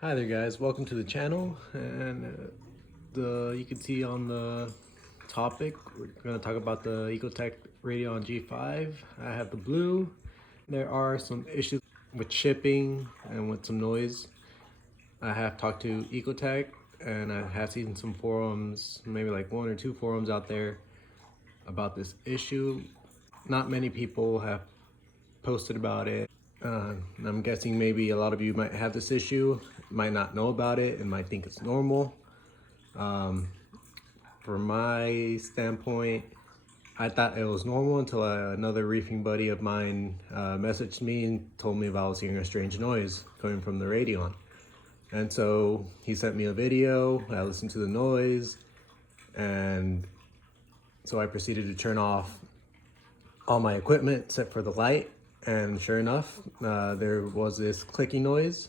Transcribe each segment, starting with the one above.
Hi there guys, welcome to the channel, and you can see on the topic we're going to talk about the Ecotech Radion G5. I have the blue. There are some issues with shipping and with some noise. I have talked to Ecotech and I have seen some forums, maybe like one or two forums out there about this issue. Not many people have posted about it. I'm guessing maybe a lot of you might have this issue, might not know about it, and might think it's normal. From my standpoint, I thought it was normal until another reefing buddy of mine messaged me and told me if I was hearing a strange noise coming from the Radion. And so he sent me a video, I listened to the noise, and so I proceeded to turn off all my equipment except for the light. And sure enough, there was this clicking noise.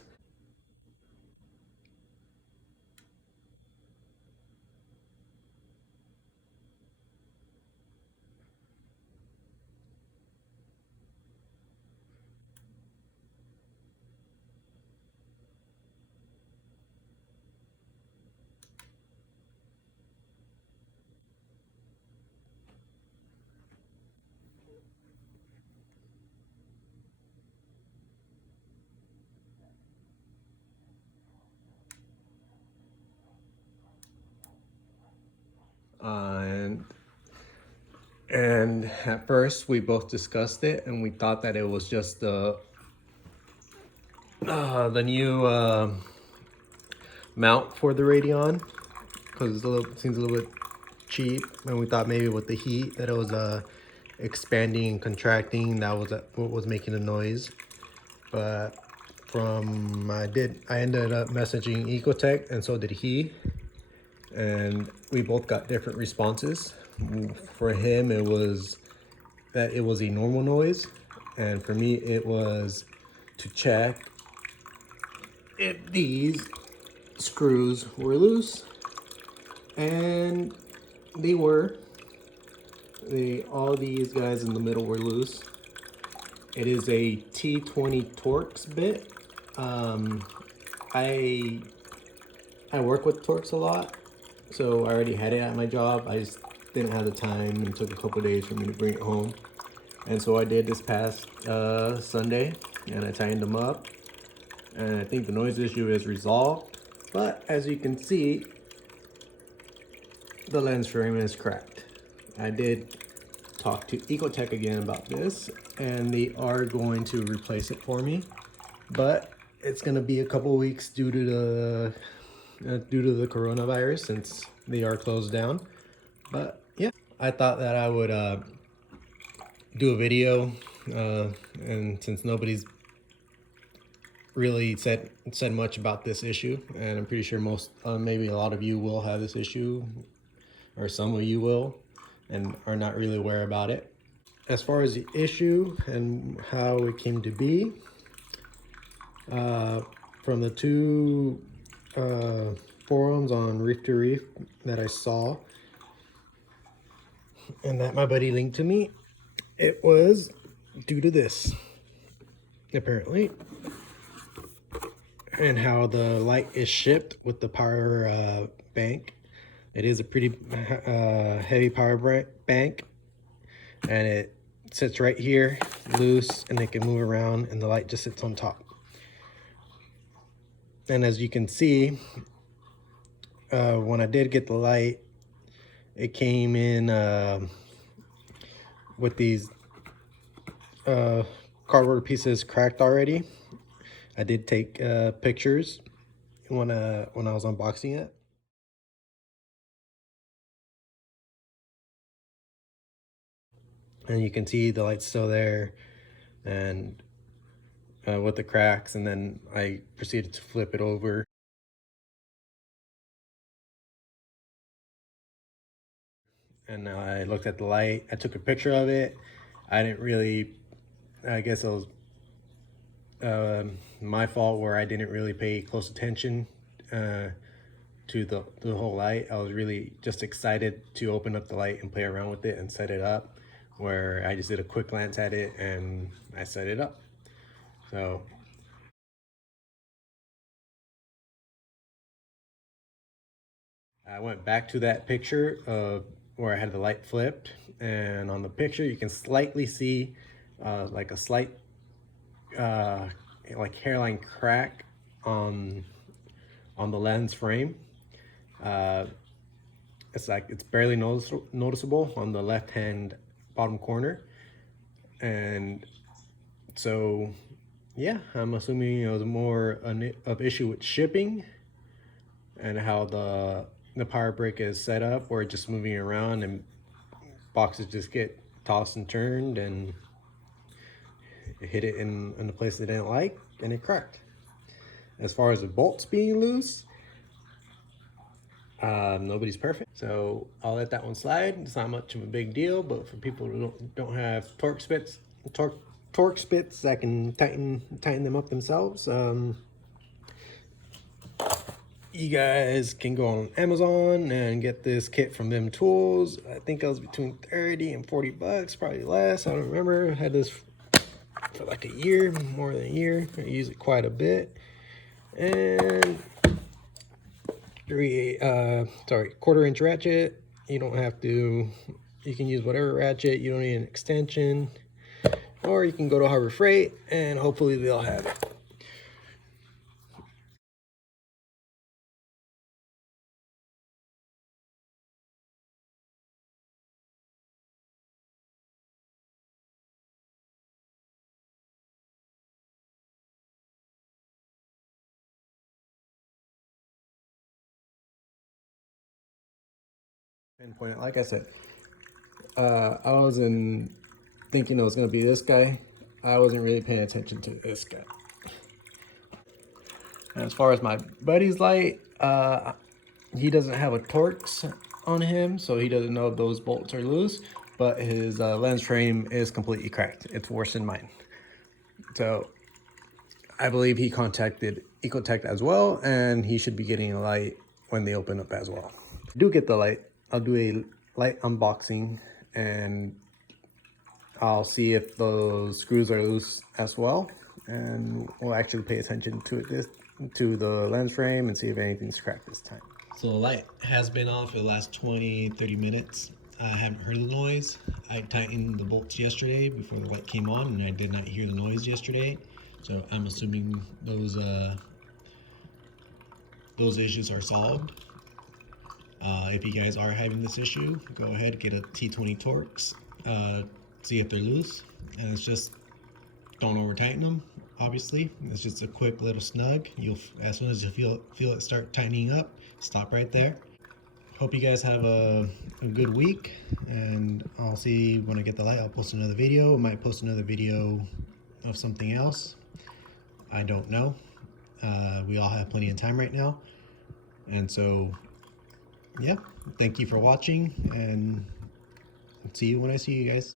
And at first we both discussed it and we thought that it was just the new mount for the Radion, because it seems a little bit cheap, and we thought maybe with the heat that it was expanding and contracting, that was what was making the noise. But I ended up messaging Ecotech, and so did he, and we both got different responses. For him, it was that it was a normal noise, and for me, it was to check if these screws were loose, and they were. All these guys in the middle were loose. It is a T20 Torx bit. I I work with Torx a lot, so I already had it at my job. I just didn't have the time, and it took a couple days for me to bring it home. And so I did this past Sunday, and I tightened them up. And I think the noise issue is resolved. But as you can see, the lens frame is cracked. I did talk to Ecotech again about this, and they are going to replace it for me. But it's going to be a couple weeks due to the coronavirus, since they are closed down. But yeah, I thought that I would do a video, and since nobody's really said much about this issue, and I'm pretty sure most maybe a lot of you will have this issue, or some of you will, and are not really aware about it. As far as the issue and how it came to be, from the two forums on Reef to Reef that I saw and that my buddy linked to me, it was due to this, apparently, and how the light is shipped with the power bank. It is a pretty heavy power bank, and it sits right here loose, and it can move around, and the light just sits on top. And as you can see, when I did get the light, it came in with these cardboard pieces cracked already. I did take pictures when I was unboxing it. And you can see the light's still there, and with the cracks, and then I proceeded to flip it over. And I looked at the light, I took a picture of it. I didn't really, I guess it was my fault where I didn't really pay close attention to the whole light. I was really just excited to open up the light and play around with it and set it up, where I just did a quick glance at it and I set it up. So I went back to that picture of where I had the light flipped, and on the picture you can slightly see like a slight like hairline crack on the lens frame. It's barely noticeable on the left hand bottom corner, and so yeah, I'm assuming it was more of issue with shipping and how the power brick is set up, where it's just moving around and boxes just get tossed and turned, and it hit it in the place they didn't like, and it cracked. As far as the bolts being loose, nobody's perfect, so I'll let that one slide. It's not much of a big deal, but for people who don't have torque spits that can tighten them up themselves, you guys can go on Amazon and get this kit from them tools. I think it was between 30 and 40 bucks, probably less. I don't remember. I had this for like a year, more than a year. I use it quite a bit. And quarter-inch ratchet. You don't have to, you can use whatever ratchet. You don't need an extension. Or you can go to Harbor Freight and hopefully they'll have it. Pinpoint it. Like I said, I wasn't thinking it was going to be this guy. I wasn't really paying attention to this guy. And as far as my buddy's light, he doesn't have a Torx on him, so he doesn't know if those bolts are loose, but his lens frame is completely cracked. It's worse than mine. So I believe he contacted Ecotech as well, and he should be getting a light when they open up as well. If I do get the light, I'll do a light unboxing, and I'll see if those screws are loose as well, and we'll actually pay attention to the lens frame and see if anything's cracked this time. So the light has been on for the last 20-30 minutes. I haven't heard the noise. I tightened the bolts yesterday before the light came on, and I did not hear the noise yesterday. So I'm assuming those issues are solved. If you guys are having this issue, go ahead, get a T20 Torx, see if they're loose, and it's just, don't over tighten them. Obviously, it's just a quick little snug. As soon as you feel it start tightening up, stop right there. Hope you guys have a good week, and I'll see when I get the light. I'll post another video. I might post another video of something else. I don't know. We all have plenty of time right now, and so yeah, thank you for watching, and see you when I see you guys.